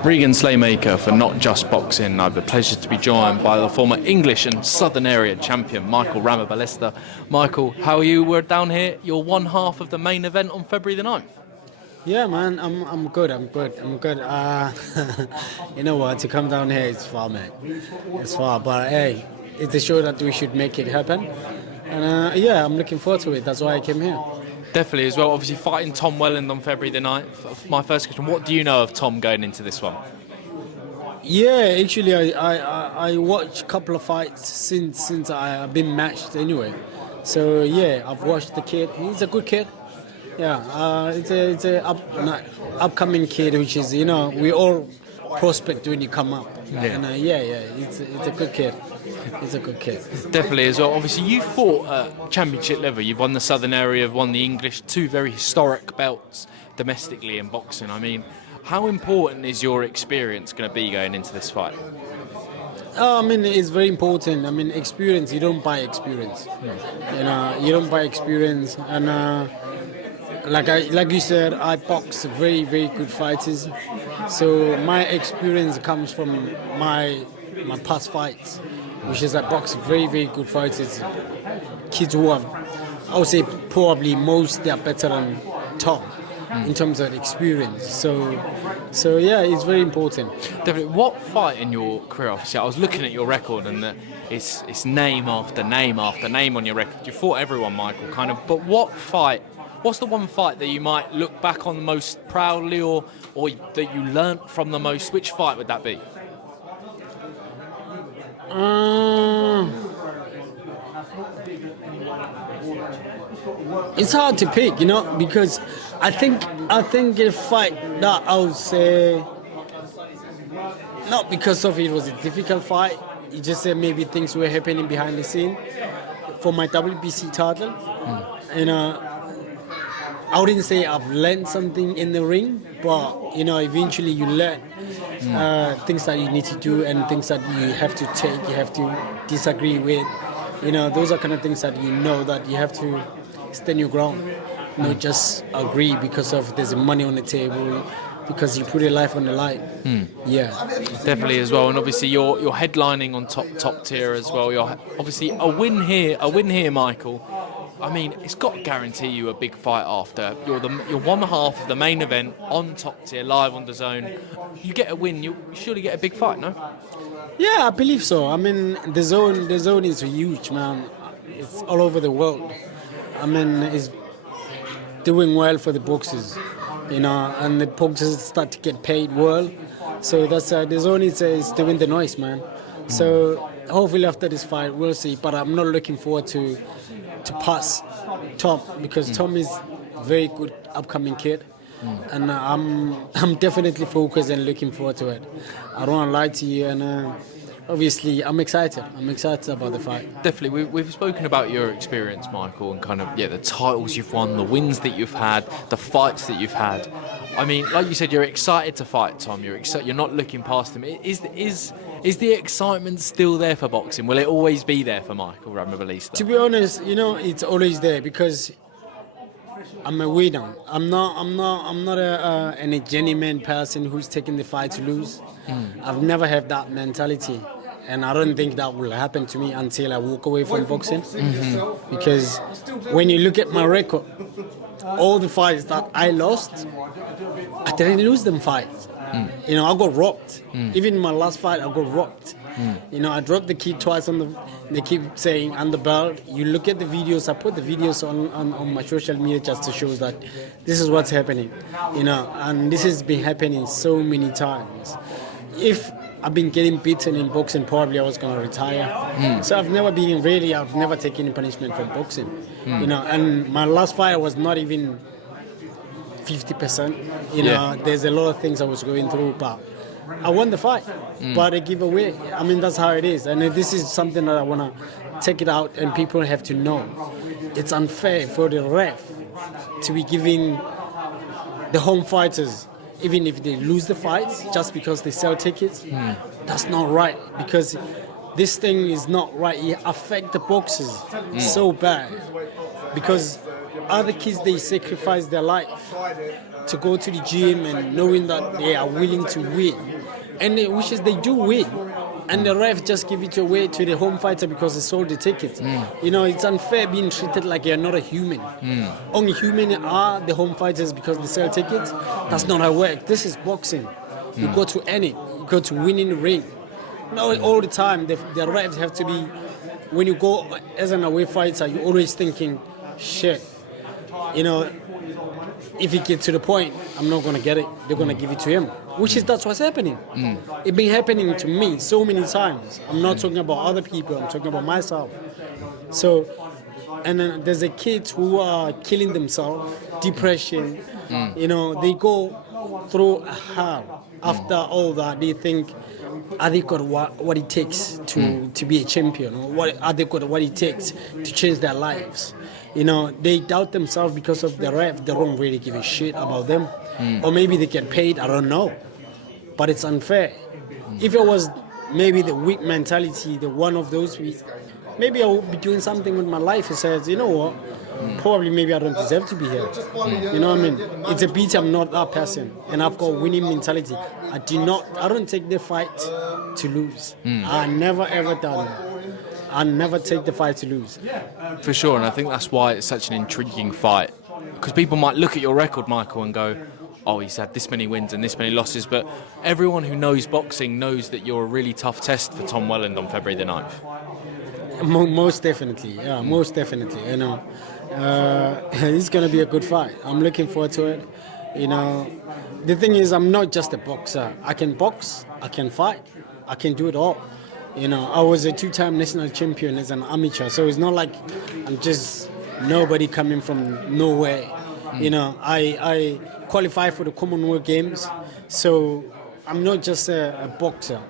Regan Slaymaker for Not Just Boxing. I have the pleasure to be joined by the former English and Southern Area champion, Michael Ramabelesta. Michael, how are you? We're down here, you're one half of the main event on February the 9th. Yeah, man, I'm good. You know what? To come down here, it's far, man. It's far, but hey, it's a show that we should make it happen. And yeah, I'm looking forward to it. That's why I came here. Definitely as well. Obviously fighting Tom Welland on February the 9th. My first question, what do you know of Tom going into this one? Yeah, actually, I watched a couple of fights since I've been matched anyway. So yeah, I've watched the kid. He's a good kid. Yeah, it's a upcoming kid, which is, you know, we all prospect when you come up. Yeah. And it's a good kid. He's a good kid. Definitely as well. Obviously, you fought at championship level. You've won the Southern Area, you've won the English, two very historic belts domestically in boxing. I mean, how important is your experience going to be going into this fight? I mean, it's very important. I mean, experience, you don't buy experience. You know, you don't buy experience. And like you said, I box very, very good fighters. So my experience comes from my past fights, which is I box very, very good fighters. Kids who have, I would say, probably most they are better than Tom in terms of experience. So yeah, it's very important. Definitely. What fight in your career? Obviously, I was looking at your record, and it's name after name after name on your record. You fought everyone, Michael, kind of. But what fight? What's the one fight that you might look back on the most proudly, or that you learnt from the most? Which fight would that be? It's hard to pick, you know, because I think a fight that I would say, not because of it was a difficult fight, you just said maybe things were happening behind the scene. For my WBC title, you know, I wouldn't say I've learned something in the ring, but you know, eventually you learn things that you need to do and things that you have to take, you have to disagree with. You know, those are kind of things that you know that you have to stand your ground, not just agree because of there's money on the table, because you put your life on the line. Yeah, definitely as well. And obviously you're headlining on top tier as well. You're obviously a win here, Michael. I mean, it's got to guarantee you a big fight after. You're one half of the main event on top tier, live on the zone. You get a win, you surely get a big fight, no? Yeah, I believe so. I mean, the zone is huge, man. It's all over the world. I mean, it's doing well for the boxers, you know, and the boxers start to get paid well. So that's the zone is doing the noise, man. So hopefully after this fight, we'll see. But I'm not looking forward to pass Tom, because Tom is a very good upcoming kid. And I'm definitely focused and looking forward to it. I don't want to lie to you, and obviously I'm excited. I'm excited about the fight. Definitely. We've spoken about your experience, Michael, and kind of the titles you've won, the wins that you've had, the fights that you've had. I mean, like you said, you're excited to fight Tom. You're not looking past him. Is the excitement still there for boxing? Will it always be there for Michael Ramabelesta? To be honest, you know, it's always there because I'm a winner. I'm not a genuine person who's taking the fight to lose. I've never had that mentality, and I don't think that will happen to me until I walk away from boxing. Because when you look at my record, all the fights that I lost, I didn't lose them fights. You know, I got robbed. Even in my last fight, I got robbed. You know, I dropped the kid twice they keep saying on the belt. You look at the videos, I put the videos on my social media just to show that this is what's happening. You know, and this has been happening so many times. If I've been getting beaten in boxing, probably I was going to retire. So I've never taken any punishment from boxing. You know, and my last fight was not even 50%. You know, there's a lot of things I was going through, but I won the fight. But I give away. I mean, that's how it is. And this is something that I want to take it out, and people have to know. It's unfair for the ref to be giving the home fighters, even if they lose the fights, just because they sell tickets. That's not right, because this thing is not right. It affects the boxers so bad, because other kids, they sacrifice their life to go to the gym and knowing that they are willing to win, and which is they do win, and the ref just give it away to the home fighter because they sold the ticket. It's unfair being treated like you're not a human. Only human are the home fighters because they sell tickets. That's not how it works. This is boxing. You go to earn it. You go to win in the ring. No, all the time the refs have to be. When you go as an away fighter, you're always thinking, shit. If it gets to the point, I'm not gonna get it. They're gonna give it to him. That's what's happening. It's been happening to me so many times. I'm not talking about other people. I'm talking about myself. So, and then there's a kids who are killing themselves, depression. They go through hell. After all that, they think, are they got what it takes to be a champion? Or are they got what it takes to change their lives? They doubt themselves because of the ref. They don't really give a shit about them. Or maybe they get paid, I don't know. But it's unfair. If it was maybe the weak mentality, the one of those weak, maybe I would be doing something with my life. It says, you know what? Probably maybe I don't deserve to be here. You know what I mean? It's a pity I'm not that person. And I've got winning mentality. I don't take the fight to lose. I never ever done that. I never take the fight to lose. For sure, and I think that's why it's such an intriguing fight. Because people might look at your record, Michael, and go, oh, he's had this many wins and this many losses, but everyone who knows boxing knows that you're a really tough test for Tom Welland on February the 9th. Most definitely, yeah, most definitely. It's going to be a good fight. I'm looking forward to it. The thing is, I'm not just a boxer. I can box, I can fight, I can do it all. I was a 2-time national champion as an amateur, so it's not like I'm just nobody coming from nowhere. I qualified for the Commonwealth Games, so I'm not just a boxer.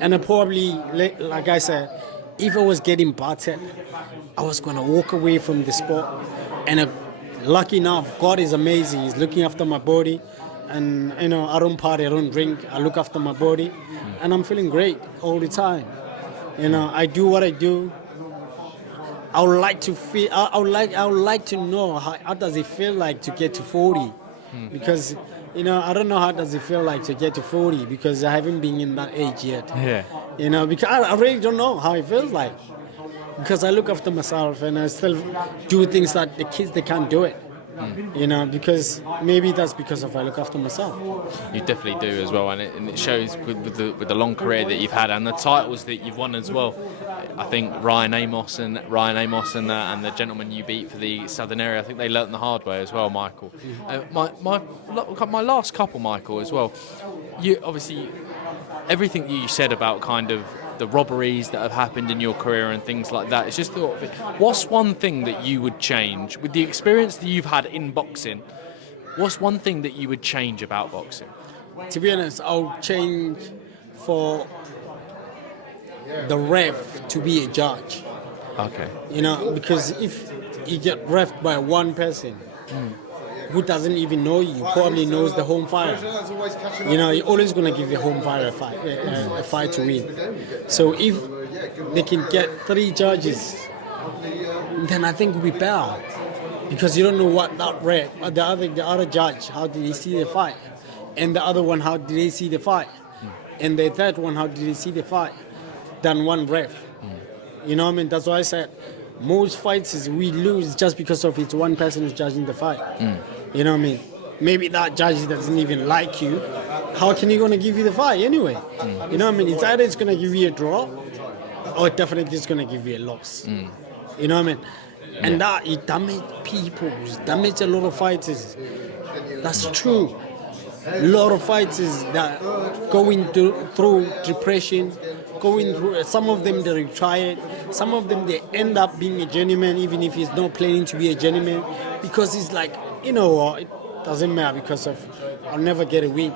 And I probably, like I said, if I was getting battered, I was going to walk away from the sport. And lucky enough, God is amazing. He's looking after my body. And, I don't party, I don't drink. I look after my body. And I'm feeling great all the time. I do what I do. I would like to feel. I would like to know how does it feel like to get to 40, because I don't know how does it feel like to get to 40 because I haven't been in that age yet. Yeah. Because I really don't know how it feels like, because I look after myself and I still do things that the kids they can't do it. Because maybe that's because I look after myself. You definitely do as well, and it shows with the long career that you've had and the titles that you've won as well. I think Ryan Amos and the gentleman you beat for the Southern area, I think they learnt the hard way as well, Michael. My last couple, Michael, as well. You obviously everything you said about kind of the robberies that have happened in your career and things like that. It's just thought, what's one thing that you would change with the experience that you've had in boxing? What's one thing that you would change about boxing? To be honest, I'll change for the ref to be a judge. Okay. Because if you get refed by one person who doesn't even know you, probably knows the home fighter, you're always going to give the home fighter a fight to win. So if they can get 3 judges, then I think we'll be better. Because you don't know what that ref, the other judge, how did he see the fight? And the other one, how did they see the fight? And the third one, how did they see the fight? Than one ref. You know what I mean? That's why I said most fights is we lose just because of it's one person who's judging the fight. You know what I mean? Maybe that judge doesn't even like you. How can he gonna give you the fight anyway? You know what I mean? It's either it's gonna give you a draw, or definitely it's gonna give you a loss. You know what I mean? And that it damage people, damage a lot of fighters. That's true. A lot of fighters that going through depression, going through. Some of them they retired. Some of them they end up being a journeyman, even if he's not planning to be a journeyman, because it's like, it doesn't matter because of I'll never get a win.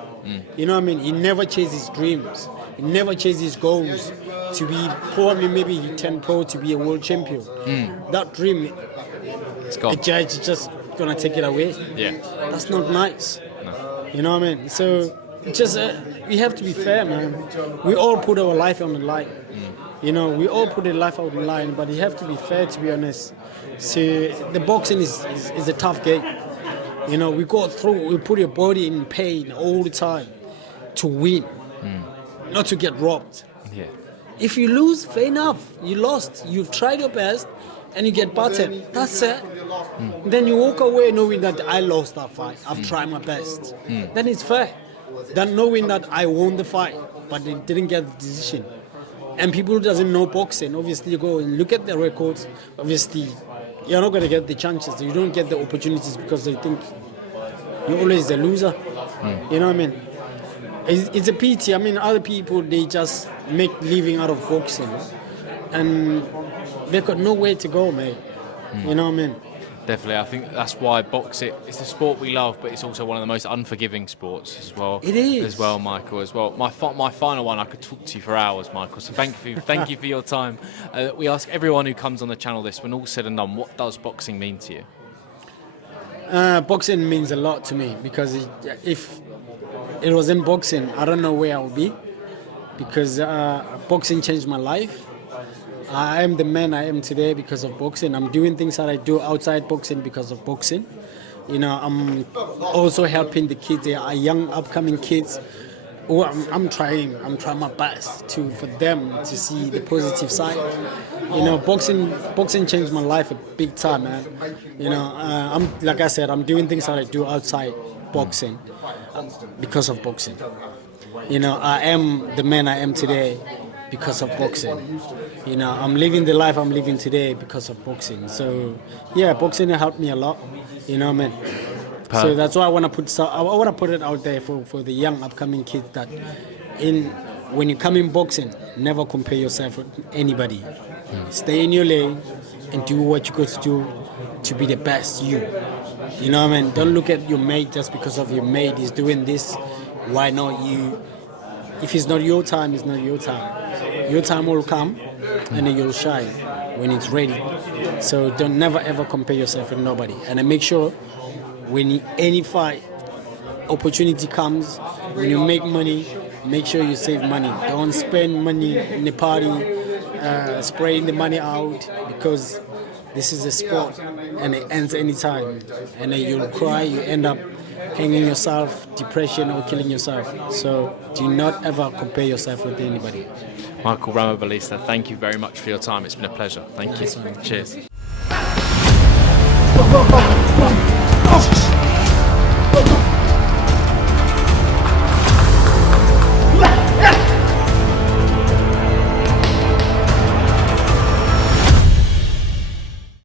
You know what I mean? He never chases his dreams. He never chases his goals to be probably maybe he turned pro to be a world champion. That dream, it's gone. The judge is just gonna take it away. Yeah, that's not nice. No. You know what I mean? So just we have to be fair, man. We all put our life on the line. We all put our life on the line, but you have to be fair, to be honest. So the boxing is a tough game. You know, we go through, we put your body in pain all the time to win, not to get robbed. Yeah. If you lose, fair enough. You lost. You've tried your best, and you get battered. That's it. Then you walk away knowing that I lost that fight. I've tried my best. Then it's fair. Than knowing that I won the fight, but they didn't get the decision. And people who doesn't know boxing, obviously you go and look at the records. Obviously, you're not going to get the chances. You don't get the opportunities because they think you're always the loser. You know what I mean? It's a pity. I mean, other people, they just make living out of boxing, and they got nowhere to go, mate. You know what I mean? Definitely, I think that's why boxing, it's a sport we love, but it's also one of the most unforgiving sports as well. It is. As well, Michael, as well. My final one, I could talk to you for hours, Michael, so thank you for your time. We ask everyone who comes on the channel this, when all said and done, what does boxing mean to you? Boxing means a lot to me, because if it wasn't boxing, I don't know where I would be, because boxing changed my life. I am the man I am today because of boxing. I'm doing things that I do outside boxing because of boxing. You know, I'm also helping the kids. They are young, upcoming kids. Who I'm trying my best for them to see the positive side. You know, boxing changed my life a big time, man. You know, like I said, I'm doing things that I do outside boxing because of boxing. You know, I am the man I am today because of boxing. You know, I'm living the life I'm living today because of boxing. So, yeah, boxing helped me a lot. You know what I mean? So that's why I want to put it out there for the young upcoming kids that when you come in boxing, never compare yourself with anybody. Stay in your lane and do what you got to do to be the best you. You know what I mean? Don't look at your mate just because of your mate is doing this. Why not you? If it's not your time, it's not your time. Your time will come, and then you'll shine when it's ready. So don't never ever compare yourself with nobody. And then make sure when any fight opportunity comes, when you make money, make sure you save money. Don't spend money in the party, spraying the money out, because this is a sport and it ends anytime. And then you'll cry, you end up hanging yourself, depression, or killing yourself. So do not ever compare yourself with anybody. Michael Ramabelesta, thank you very much for your time. It's been a pleasure. Thank you. Nice one. Cheers. Go, go, go.